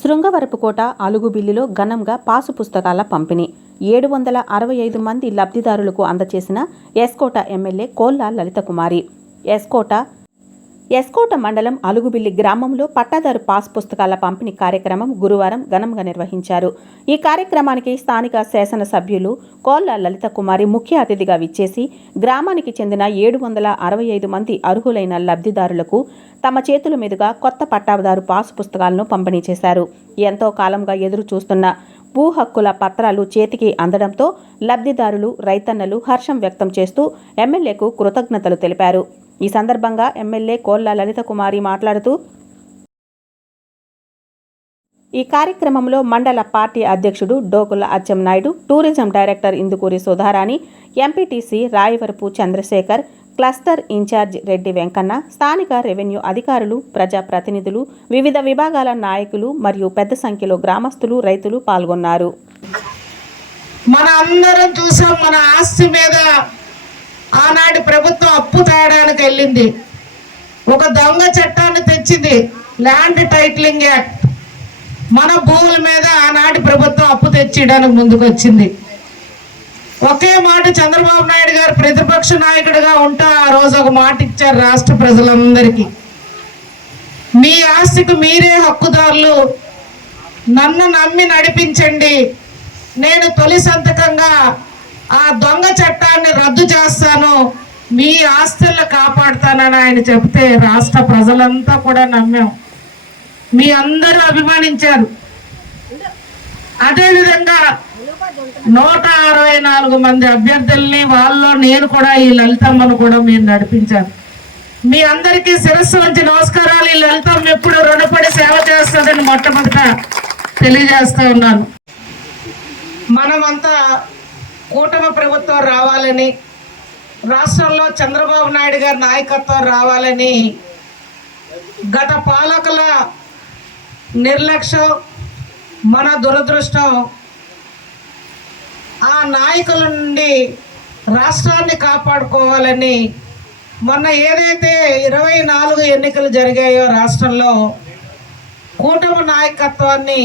శృంగవరపుకోట అలుగుబిల్లిలో ఘనంగా పాసు పుస్తకాల పంపిణీ 765 మంది లబ్ధిదారులకు అందజేసిన ఎస్కోట ఎమ్మెల్యే కోల్లా లలితకుమారి. ఎస్కోట మండలం అలుగుబిల్లి గ్రామంలో పట్టాదారు పాస్ పుస్తకాల పంపిణీ కార్యక్రమం గురువారం ఘనంగా నిర్వహించారు. ఈ కార్యక్రమానికి స్థానిక శాసనసభ్యులు కోల్లా లలితకుమారి ముఖ్య అతిథిగా విచ్చేసి గ్రామానికి చెందిన 765 మంది అర్హులైన లబ్ధిదారులకు తమ చేతుల మీదుగా కొత్త పట్టాదారు పాసు పుస్తకాలను పంపిణీ చేశారు. ఎంతో కాలంగా ఎదురు చూస్తున్న భూ హక్కుల పత్రాలు చేతికి అందడంతో లబ్ధిదారులు, రైతన్నలు హర్షం వ్యక్తం చేస్తూ ఎమ్మెల్యేకు కృతజ్ఞతలు తెలిపారు. ఈ సందర్భంగా ఎమ్మెల్యే కోల్లా లలితకుమారి మాట్లాడుతూ ఈ కార్యక్రమంలో మండల పార్టీ అధ్యక్షుడు Dokula Atchannaidu, tourism director Indukuri Sudharani, MPTC Rayavarapu Chandrasekhar, cluster incharge Reddy Venkanna, స్థానిక రెవెన్యూ అధికారులు, ప్రజాప్రతినిధులు, వివిధ విభాగాల నాయకులు మరియు పెద్ద సంఖ్యలో గ్రామస్తులు, రైతులు పాల్గొన్నారు. మన అందరం చూసాం, మన ఆస్తి మీద ఆనాటి ప్రభుత్వం అప్పు తేయడానికి వెళ్ళింది. ఒక దొంగ చట్టాన్ని తెచ్చింది, ల్యాండ్ టైటిలింగ్ యాక్ట్. మన భూముల మీద ఆనాటి ప్రభుత్వం అప్పు తెచ్చేయడానికి ముందుకు వచ్చింది. ఒకే మాట చంద్రబాబు నాయుడు గారు ప్రతిపక్ష నాయకుడిగా ఉంటా ఆ రోజు ఒక మాట ఇచ్చారు రాష్ట్ర ప్రజలందరికీ, మీ ఆస్తికి మీరే హక్కుదారులు, నన్ను నమ్మి నడిపించండి, నేను తొలి సంతకంగా ఆ దొంగ చట్టాన్ని రద్దు చేస్తాను, మీ ఆస్తులను కాపాడుతానని ఆయన చెప్తే రాష్ట్ర ప్రజలంతా కూడా నమ్మాం, మీ అందరూ అభిమానించారు. అదేవిధంగా 164 మంది అభ్యర్థుల్ని, వాళ్ళలో నేను కూడా ఈ లలితమ్మను కూడా మీరు నడిపించాను. మీ అందరికీ శిరస్సు వంచి నమస్కారాలు. ఈ లలితమ్మ ఎప్పుడు రుణపడి సేవ చేస్తుందని మొట్టమొదట తెలియజేస్తా ఉన్నాను. మనమంతా కూటమి ప్రభుత్వం రావాలని, రాష్ట్రంలో చంద్రబాబు నాయుడు గారి నాయకత్వం రావాలని, గత పాలకుల నిర్లక్ష్యం, మన దురదృష్టం, ఆ నాయకుల నుండి రాష్ట్రాన్ని కాపాడుకోవాలని మొన్న ఏదైతే 24 ఎన్నికలు జరిగాయో రాష్ట్రంలో కూటమి నాయకత్వాన్ని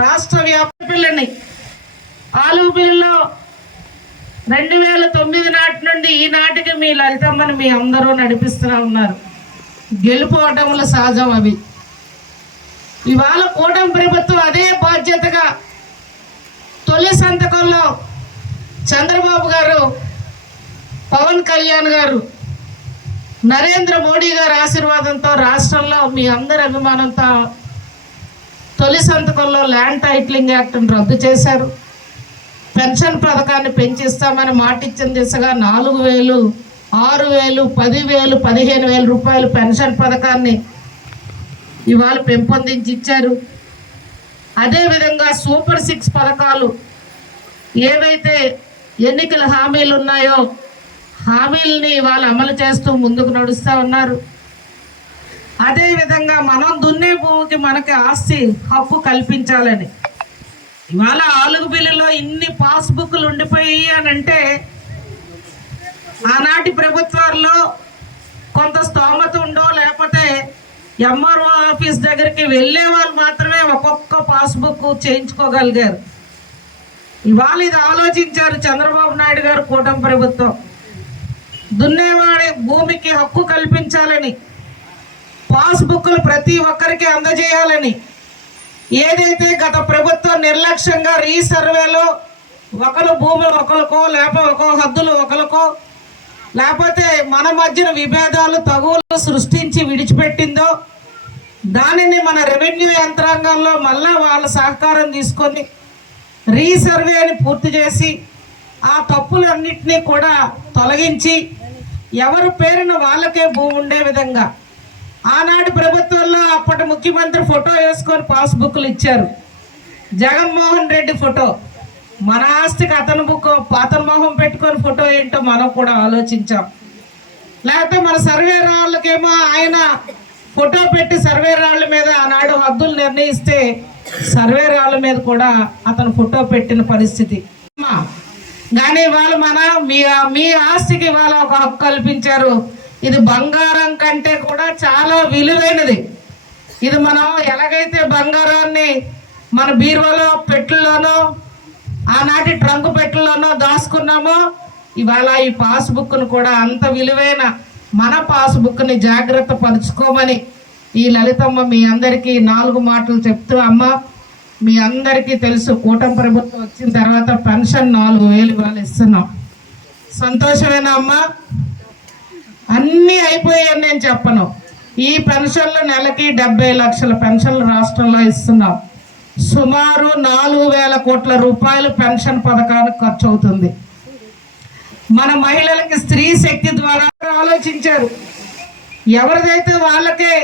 రాష్ట్ర వ్యాప్తంగా ఆలుగుబిల్లిలో 2009 నాటి నుండి ఈనాటికి మీ లలితమ్మని మీ అందరూ నడిపిస్తూ ఉన్నారు. గెలుపోవటములు సహజం. అవి ఇవాళ కూటమి ప్రభుత్వం అదే బాధ్యతగా తొలి సంతకంలో చంద్రబాబు గారు, పవన్ కళ్యాణ్ గారు, నరేంద్ర మోడీ గారి ఆశీర్వాదంతో రాష్ట్రంలో మీ అందరి అభిమానంతో తొలి సంతకంలో ల్యాండ్ టైటిలింగ్ యాక్ట్ను రద్దు చేశారు. పెన్షన్ పథకాన్ని పెంచిస్తామని మాటిచ్చిన దిశగా 4,000, 6,000, 10,000, 15,000 రూపాయలు పెన్షన్ పథకాన్ని ఇవాళ పెంపొందించి ఇచ్చారు. అదేవిధంగా సూపర్ 6 పథకాలు ఏవైతే ఎన్నికల హామీలు ఉన్నాయో హామీలని ఇవాళ అమలు చేస్తూ ముందుకు నడుస్తూ ఉన్నారు. అదేవిధంగా మనం దున్నే భూమికి మనకి ఆస్తి హక్కు కల్పించాలని ఇవాళ ఆలుగుబిల్లిలో ఇన్ని పాస్బుక్లు ఉండిపోయి అని అంటే ఆనాటి ప్రభుత్వాల్లో కొంత స్తోమత ఉండో లేకపోతే ఎంఆర్ఓ ఆఫీస్ దగ్గరికి వెళ్ళే వాళ్ళు మాత్రమే ఒక్కొక్క పాస్బుక్ చేయించుకోగలిగారు. ఇవాళ ఇది ఆలోచించారు చంద్రబాబు నాయుడు గారు, కూటమి ప్రభుత్వం, దున్నేవాడి భూమికి హక్కు కల్పించాలని, పాస్బుక్లు ప్రతి ఒక్కరికి అందజేయాలని. ఏదైతే గత ప్రభుత్వం నిర్లక్ష్యంగా రీసర్వేలో ఒకరు భూమి ఒకరికో, లేకపోతే ఒక హద్దులు ఒకరికో, లేకపోతే మన మధ్యన విభేదాలు, తగువులు సృష్టించి విడిచిపెట్టిందో దానిని మన రెవెన్యూ యంత్రాంగంలో మళ్ళా వాళ్ళ సహకారం తీసుకొని రీసర్వేని పూర్తి చేసి ఆ తప్పులన్నింటినీ కూడా తొలగించి ఎవరి పేరున వాళ్ళకే భూమి ఉండే విధంగా ఆనాటి ప్రభుత్వంలో అప్పటి ముఖ్యమంత్రి ఫోటో వేసుకొని పాస్బుక్లు ఇచ్చారు. జగన్మోహన్ రెడ్డి ఫోటో, మన ఆస్తికి అతని మొహం పెట్టుకొని ఫోటో ఏంటో మనం కూడా ఆలోచించాం. లేకపోతే మన సర్వేరాళ్ళకేమో ఆయన ఫోటో పెట్టి సర్వేరాళ్ళ మీద ఆనాడు హద్దులు నిర్ణయిస్తే సర్వేరాళ్ళ మీద కూడా అతను ఫోటో పెట్టిన పరిస్థితి. కానీ ఇవాళ మీ ఆస్తికి ఇవాళ ఒక హక్కు కల్పించారు. ఇది బంగారం కంటే కూడా చాలా విలువైనది. ఇది మనం ఎలాగైతే బంగారాన్ని మన బీరువాలో పెట్టెల్లోనో ఆనాటి ట్రంక్ పెట్టెల్లోనో దాచుకున్నామో ఇవాళ ఈ పాస్బుక్ను కూడా అంత విలువైన మన పాస్బుక్ని జాగ్రత్త పరుచుకోమని ఈ లలితమ్మ మీ అందరికీ 4 మాటలు చెప్తూ, అమ్మ మీ అందరికీ తెలుసు కూటమి ప్రభుత్వం వచ్చిన తర్వాత పెన్షన్ 4,000 ఇవాళ ఇస్తున్నాం. సంతోషమేనా అమ్మ? అన్నీ అయిపోయాయని నేను చెప్పను. ఈ పెన్షన్లు నెలకి 70 లక్షల పెన్షన్లు రాష్ట్రంలో ఇస్తున్నాం. సుమారు 4,000 కోట్ల రూపాయలు పెన్షన్ పథకానికి ఖర్చు అవుతుంది. మన మహిళలకి స్త్రీ శక్తి ద్వారా ఆలోచించారు. ఎవరిదైతే వాళ్ళకే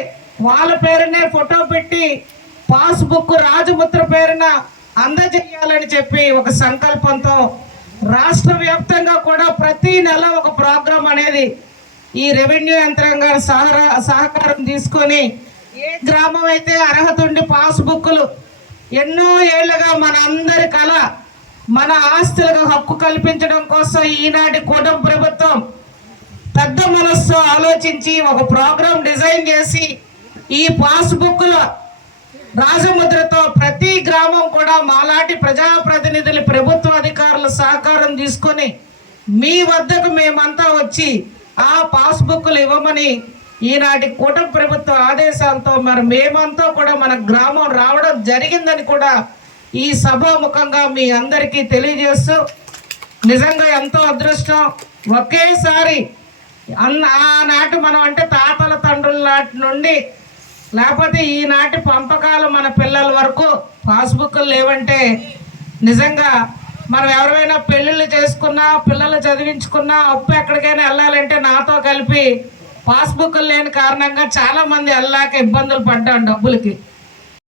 వాళ్ళ పేరునే ఫోటో పెట్టి పాస్బుక్ రాజముద్ర పేరున అందజేయాలని చెప్పి ఒక సంకల్పంతో రాష్ట్ర వ్యాప్తంగా కూడా ప్రతి నెల ఒక ప్రోగ్రాం అనేది ఈ రెవెన్యూ యంత్రాంగం సహకారం తీసుకొని ఏ గ్రామం అయితే అర్హత ఉండి పాస్బుక్లు ఎన్నో ఏళ్లుగా మన అందరి కళ మన ఆస్తులకు హక్కు కల్పించడం కోసం ఈనాటి కూటమి ప్రభుత్వం పెద్ద మనస్సు ఆలోచించి ఒక ప్రోగ్రాం డిజైన్ చేసి ఈ పాస్బుక్ల రాజముద్రతో ప్రతి గ్రామం కూడా మాలాంటి ప్రజాప్రతినిధులు ప్రభుత్వ అధికారుల సహకారం తీసుకొని మీ వద్దకు మేమంతా వచ్చి ఆ పాస్బుక్లు ఇవ్వమని ఈనాటి కూటమి ప్రభుత్వ ఆదేశాలతో మరి మేమంతా కూడా మన గ్రామం రావడం జరిగిందని కూడా ఈ సభాముఖంగా మీ అందరికీ తెలియజేస్తూ, నిజంగా ఎంతో అదృష్టం. ఒకేసారి ఆనాటి మనం అంటే తాతల తండ్రుల నాటి నుండి లేకపోతే ఈనాటి పంపకాలు మన పిల్లల వరకు పాస్బుక్లు లేవంటే నిజంగా మనం ఎవరైనా పెళ్ళిళ్ళు చేసుకున్నా పిల్లలు చదివించుకున్నా అప్పు ఎక్కడికైనా వెళ్ళాలంటే నాతో కలిపి పాస్బుక్లు లేని కారణంగా చాలామంది వెళ్ళాక ఇబ్బందులు పడ్డాం డబ్బులకి.